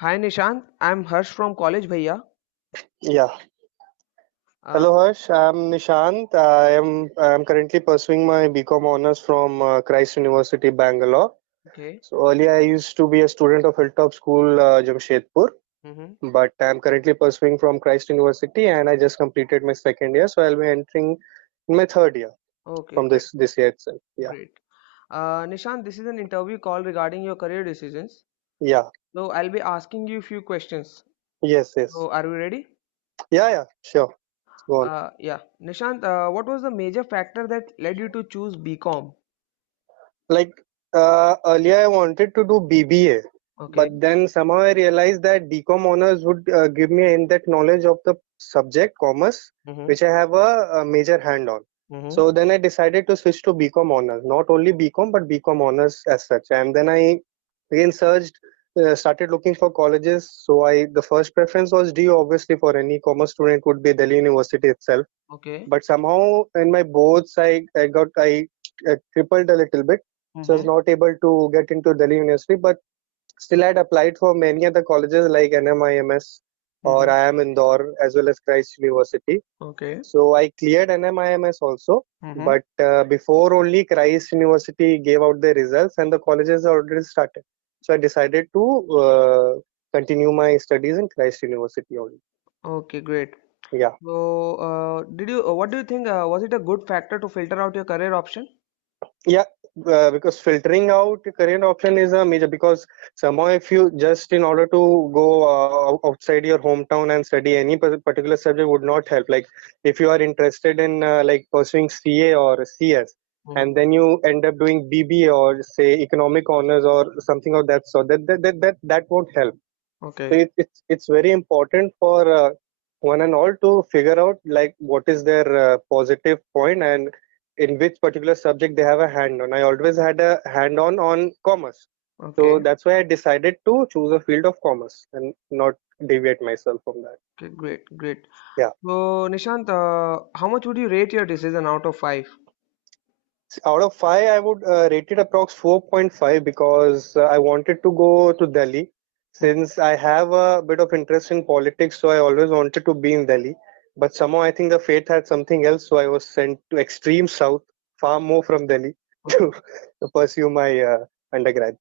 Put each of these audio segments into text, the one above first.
Hi Nishant, I'm Harsh from college Bhaiya. Yeah. Uh, Hello, Harsh. I'm Nishant. I am currently pursuing my BCom honors from Christ University, Bangalore. okay. So earlier I used to be a student of Hilltop School, Jamshedpur, Mm-hmm. but I'm currently pursuing from Christ University, and I just completed my second year, so I'll be entering in my third year Okay, from great, this year itself. Yeah. great. Nishant, this is an interview call regarding your career decisions. Yeah. So I'll be asking you a few questions. Yes. Yes. So are we ready? Yeah. Yeah. Sure. Go on. Yeah. Nishant, what was the major factor that led you to choose BCom? Like earlier, I wanted to do BBA, but Okay. then somehow I realized that BCom honors would give me in-depth knowledge of the subject commerce, Mm-hmm. which I have a major hand on. Mm-hmm. So then I decided to switch to BCom honors, not only BCom but BCom honors as such. And then I again searched, started looking for colleges. So I the first preference was DU, obviously for any commerce student would be Delhi University itself. Okay. But somehow in my boards I crippled a little bit, so I was Mm-hmm. not able to get into Delhi University. But still, I had applied for many other colleges like NMIMS or Mm-hmm. IIM Indore as well as Christ University. Okay. So I cleared NMIMS also, Mm-hmm. but before only Christ University gave out the results and the colleges already started. So I decided to continue my studies in Christ University only. Okay, great. Yeah. So, what do you think? Was it a good factor to filter out your career option? Yeah, because filtering out the career option is a major because somehow if you just in order to go outside your hometown and study any particular subject would not help. Like if you are interested in like pursuing CA or CS Mm-hmm. and then you end up doing BBA or say economic honors or something of that sort, that won't help. So Okay. it's very important for one and all to figure out like what is their positive point and in which particular subject they have a hand on. I always had a hand on commerce, so Okay. that's why I decided to choose a field of commerce and not deviate myself from that. Okay, great, great. Yeah. So, Nishant, how much would you rate your decision out of five? Out of five, I would rate it approx 4.5 because I wanted to go to Delhi. Since I have a bit of interest in politics, so I always wanted to be in Delhi. But somehow I think the fate had something else, so I was sent to extreme south, far more from Delhi, to, to pursue my undergrad.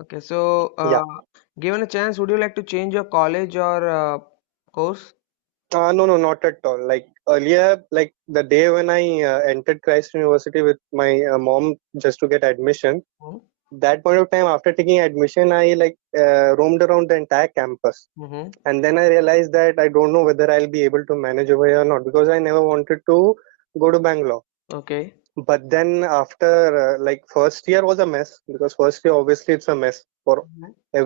Okay, so Yeah. given a chance, would you like to change your college or course? No, no, not at all. Like earlier, like the day when I entered Christ University with my mom just to get admission, that point of time after taking admission I like roamed around the entire campus Mm-hmm. and then I realized that I don't know whether I'll be able to manage over here or not because I never wanted to go to Bangalore. Okay. But then after like first year was a mess because first year obviously it's a mess for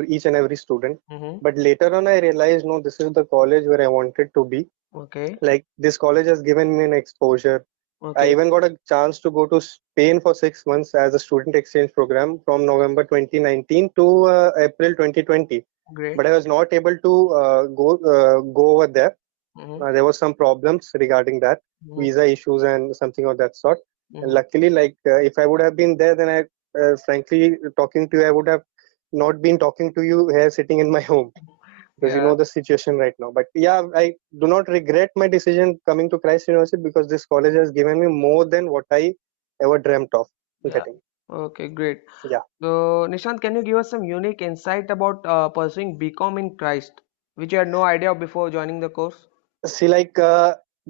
each and every student, Mm-hmm. but later on I realized no, this is the college where I wanted to be. Okay. Like this college has given me an exposure. I Okay. even got a chance to go to Spain for 6 months as a student exchange program from November 2019 to April 2020. Great. But I was not able to go over there. Mm-hmm. There was some problems regarding that, Mm-hmm. visa issues and something of that sort. And Mm-hmm. luckily, like if I would have been there, then frankly, talking to you, I would have not been talking to you here sitting in my home because you Yeah. know the situation right now. But yeah, I do not regret my decision coming to Christ University because this college has given me more than what I ever dreamt of Yeah. getting. Okay, great. Yeah. So, Nishant, can you give us some unique insight about pursuing BCom in Christ, which you had no idea of before joining the course? See, like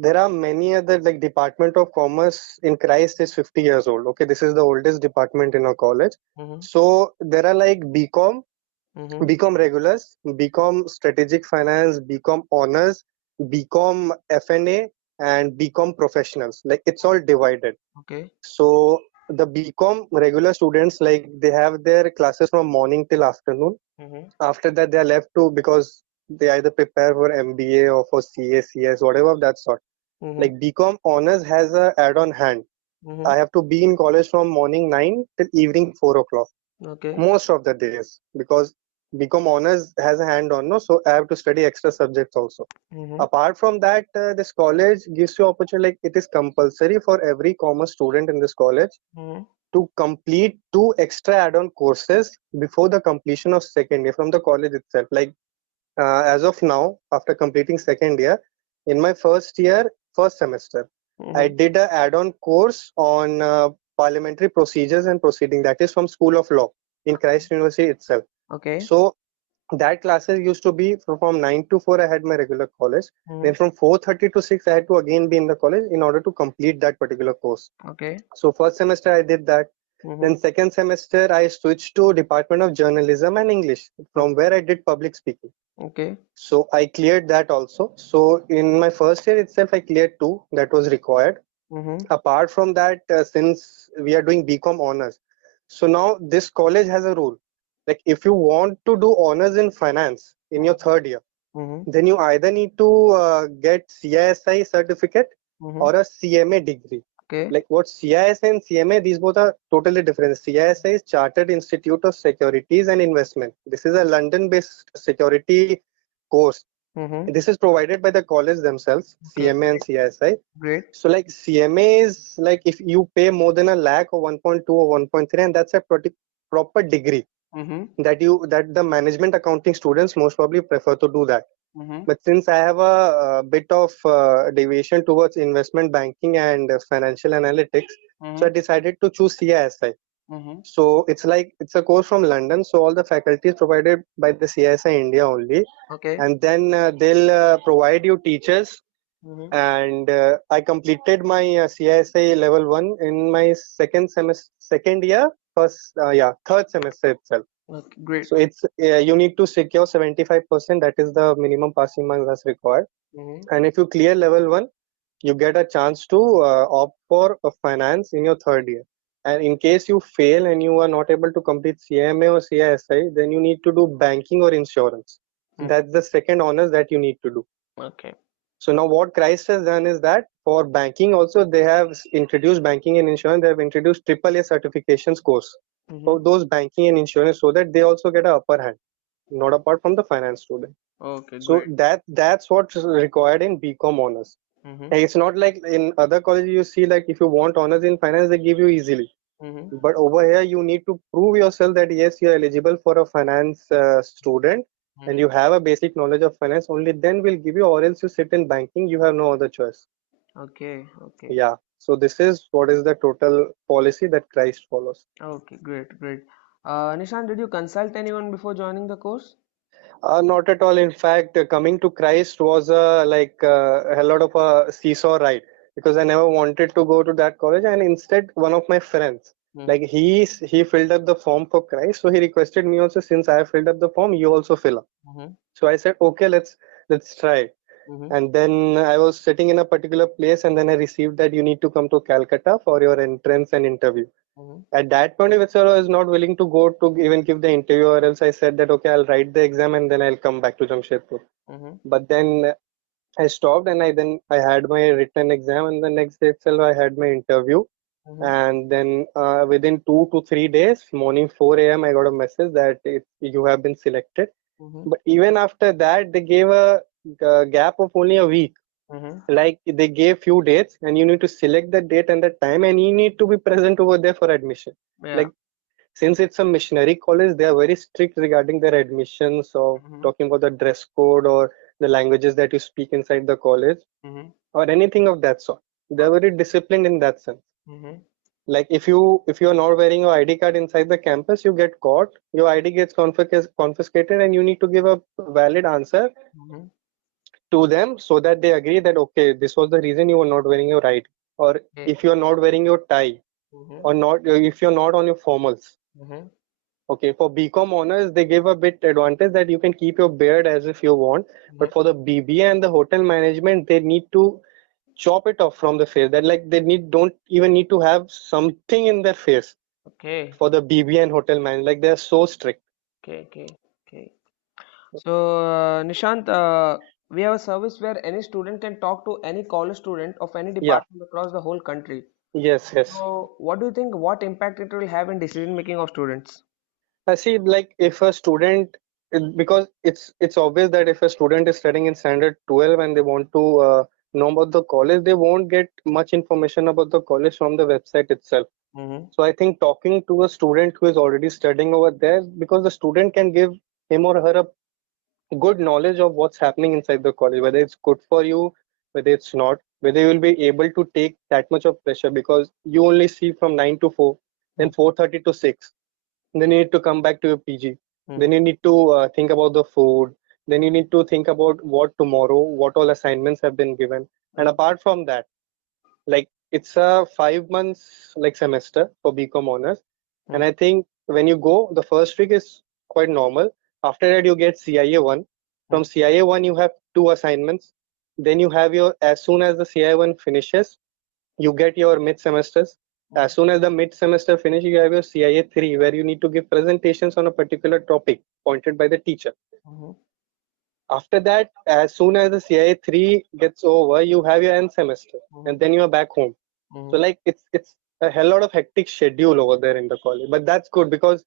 there are many other like Department of Commerce in Christ is 50 years old. Okay, this is the oldest department in our college. Mm-hmm. So there are like BCom, Mm-hmm. BCom regulars, BCom Strategic Finance, BCom Honors, BCom FNA, and BCom Professionals. Like it's all divided. Okay. So the BCom regular students like they have their classes from morning till afternoon. Mm-hmm. After that they are left to because they either prepare for MBA or for CA, CS, whatever of that sort. Mm-hmm. Like BCom honors has a add on hand. Mm-hmm. I have to be in college from morning 9 till evening 4 o'clock Okay. most of the days because BCom honors has a hand on no, so I have to study extra subjects also. Mm-hmm. Apart from that, this college gives you opportunity like it is compulsory for every commerce student in this college Mm-hmm. to complete two extra add-on courses before the completion of second year from the college itself. Like as of now, after completing second year, in my first year, first semester, I Mm-hmm. did a add-on course on parliamentary procedures and proceeding. That is from School of Law in Christ University itself. Okay. So that classes used to be from 9 to 4. I had my regular college. Mm-hmm. Then from 4:30 to 6, I had to again be in the college in order to complete that particular course. Okay. So first semester I did that. Mm-hmm. Then second semester I switched to Department of Journalism and English, from where I did public speaking. Okay. So I cleared that also. So in my first year itself, I cleared two that was required. Mm-hmm. Apart from that, since we are doing BCom honors, so now this college has a rule. Like if you want to do honors in finance in your third year, Mm-hmm. then you either need to get CISI certificate Mm-hmm. or a CMA degree. Okay. Like what CISI and CMA, these both are totally different. CISI is Chartered Institute of Securities and Investment. This is a London-based security course. Mm-hmm. This is provided by the college themselves, Okay. CMA and Great. CISI. Great. So like CMA is like if you pay more than a lakh or 1.2 or 1.3, and that's a proper degree Mm-hmm. that the management accounting students most probably prefer to do that. Mm-hmm. But since I have a bit of deviation towards investment banking and financial analytics, so I Mm-hmm. decided to choose CISI. Mm-hmm. So it's like it's a course from London, so all the faculty is provided by the CISI India only, Okay. and then they'll provide you teachers. Mm-hmm. And I completed my CISI level one in my second semester, second year, third semester itself. Okay. Great. So it's you need to secure 75%. That is the minimum passing marks that's required. Mm-hmm. And if you clear level one, you get a chance to opt for a finance in your third year. And in case you fail and you are not able to complete CMA or CISI, then you need to do banking or insurance. So Mm-hmm. that's the second honors that you need to do. Okay. So now what Christ has done is that for banking also they have introduced banking and insurance. They have introduced AAA certifications course Mm-hmm. for those banking and insurance so that they also get a upper hand, not apart from the finance student. Okay. So Great. that's what's required in BCom honors. Mm-hmm. Like, it's not like in other colleges you see like if you want honors in finance they give you easily. Mm-hmm. But over here you need to prove yourself that yes you are eligible for a finance student and Mm-hmm. you have a basic knowledge of finance. Only then we'll give you, or else you sit in banking. You have no other choice. Okay. Okay. Yeah. So this is what is the total policy that Christ follows. Okay. Great. Great. Nishant, did you consult anyone before joining the course? Not at all. In fact, coming to Christ was a lot of a seesaw ride because I never wanted to go to that college, and instead one of my friends, Mm-hmm. like he filled up the form for Christ, so he requested me also, since I have filled up the form, you also fill up. Mm-hmm. So I said, okay, let's try. Mm-hmm. And then I was sitting in a particular place, and then I received that you need to come to Calcutta for your entrance and interview. Mm-hmm. At that point, if I was not willing to go to even give the interview, or else I said that okay, I'll write the exam and then I'll come back to Jamshedpur. Mm-hmm. But then I stopped, and I had my written exam, and the next day itself I had my interview. Mm-hmm. And then within 2 to 3 days, morning 4 a.m., I got a message that you have been selected. Mm-hmm. But even after that, they gave a gap of only a week. Mm-hmm. Like they gave few dates, and you need to select the date and the time, and you need to be present over there for admission. Yeah. Like since it's a missionary college, they are very strict regarding their admissions, of Mm-hmm. talking about the dress code or the languages that you speak inside the college Mm-hmm. or anything of that sort. They're very disciplined in that sense. Mm-hmm. Like if you are not wearing your ID card inside the campus, you get caught, your ID gets confiscated, and you need to give a valid answer Mm-hmm. to them so that they agree that okay, this was the reason you were not wearing your ID, or Okay. if you are not wearing your tie, Mm-hmm. or not if you're not on your formals. Mm-hmm. Okay, for BCom honors, they give a bit advantage that you can keep your beard as if you want, Mm-hmm. but for the BBA and the hotel management, they need to chop it off from the face. That like they don't even need to have something in their face Okay. for the BBA and hotel management. Like they're so strict. Okay. Okay. Okay. So, Nishant, we have a service where any student can talk to any college student of any Yeah. department across the whole country. Yes. Yes. So, what do you think? What impact it will have in decision making of students? I see. Like if a student, because it's obvious that if a student is studying in standard 12 and they want to know about the college, they won't get much information about the college from the website itself. Mm-hmm. So I think talking to a student who is already studying over there, because the student can give him or her a good knowledge of what's happening inside the college, whether it's good for you, whether it's not, whether you will be able to take that much of pressure because you only see from 9 to 4, then 4:30 to 6. Then you need to come back to your PG. Then Mm-hmm. you need to think about the food. Then you need to think about what tomorrow, what all assignments have been given. And apart from that, like it's a 5 months like semester for BCom honors. And Mm-hmm. I think when you go, the first week is quite normal. After that, you get CIA 1. From CIA 1, you have two assignments. Then you have your, as soon as the CIA 1 finishes, you get your mid semesters. As soon as the mid semester finish, you have your CIA 3, where you need to give presentations on a particular topic pointed by the teacher. Mm-hmm. After that, as soon as the CIA 3 gets over, you have your end semester, and then you are back home. So Mm-hmm. like it's a hell lot of hectic schedule over there in the college, but that's good because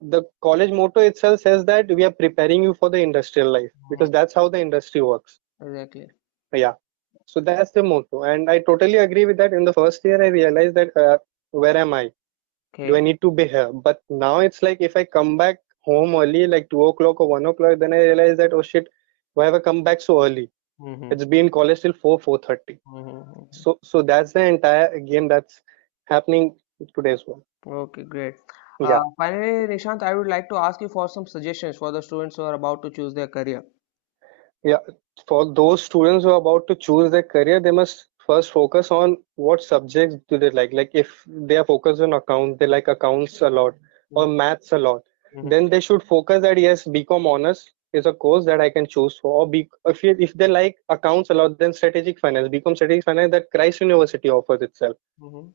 the college motto itself says that we are preparing you for the industrial life because Mm-hmm. that's how the industry works. Exactly. Yeah. So that's the motto, and I totally agree with that. In the first year, I realized that where am I? Do I Okay. need to be here? But now it's like if I come back home early, like 2 o'clock or 1 o'clock, then I realize that oh shit, why have I come back so early? Mm-hmm. It's been college till 4:30. Mm-hmm. So that's the entire game that's happening today's world. Okay, great. Yeah. Finally, Nishant, I would like to ask you for some suggestions for the students who are about to choose their career. Yeah, for those students who are about to choose their career, they must first focus on what subjects do they like. Like if they are focused on accounts, they like accounts a lot, or maths a lot, Mm-hmm. then they should focus that yes, BCom honors is a course that I can choose for. Or if they like accounts a lot, then strategic finance, BCom strategic finance that Christ University offers itself, Mm-hmm.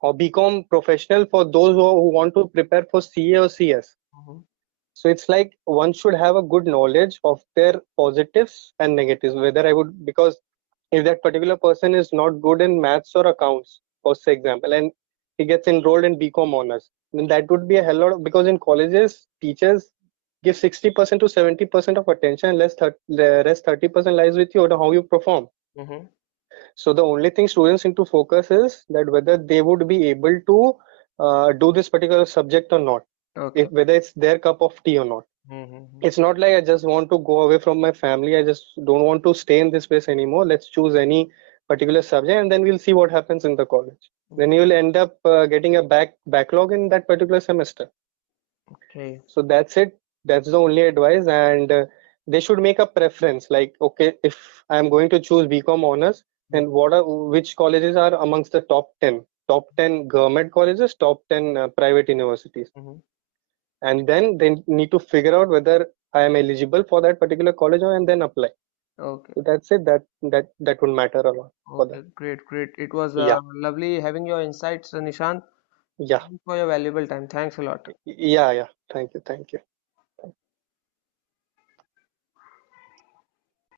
or BCom professional for those who want to prepare for CA or CS. Mm-hmm. So it's like one should have a good knowledge of their positives and negatives. Whether I would, because if that particular person is not good in maths or accounts, for say example, and he gets enrolled in BCom honors, then that would be a hell lot of, because in colleges, teachers give 60% to 70% of attention, less the rest 30% lies with you on how you perform. Mm-hmm. So the only thing students need to focus is that whether they would be able to do this particular subject or not, Okay. if whether it's their cup of tea or not. Mm-hmm. It's not like I just want to go away from my family. I just don't want to stay in this place anymore. Let's choose any particular subject and then we'll see what happens in the college. Then you will end up getting a backlog in that particular semester. Okay. So that's it. That's the only advice, and they should make a preference. Like, okay, if I'm going to choose BCom honors, then which colleges are amongst the top 10 government colleges, top 10 private universities, Mm-hmm. and then they need to figure out whether I am eligible for that particular college and then apply. Okay. So that's it. That would matter a lot for Okay. that. Great. Great. It was Yeah, lovely having your insights, Nishant. yeah, Thanks for your valuable time. Thanks a lot. yeah, yeah. Thank you, thank you.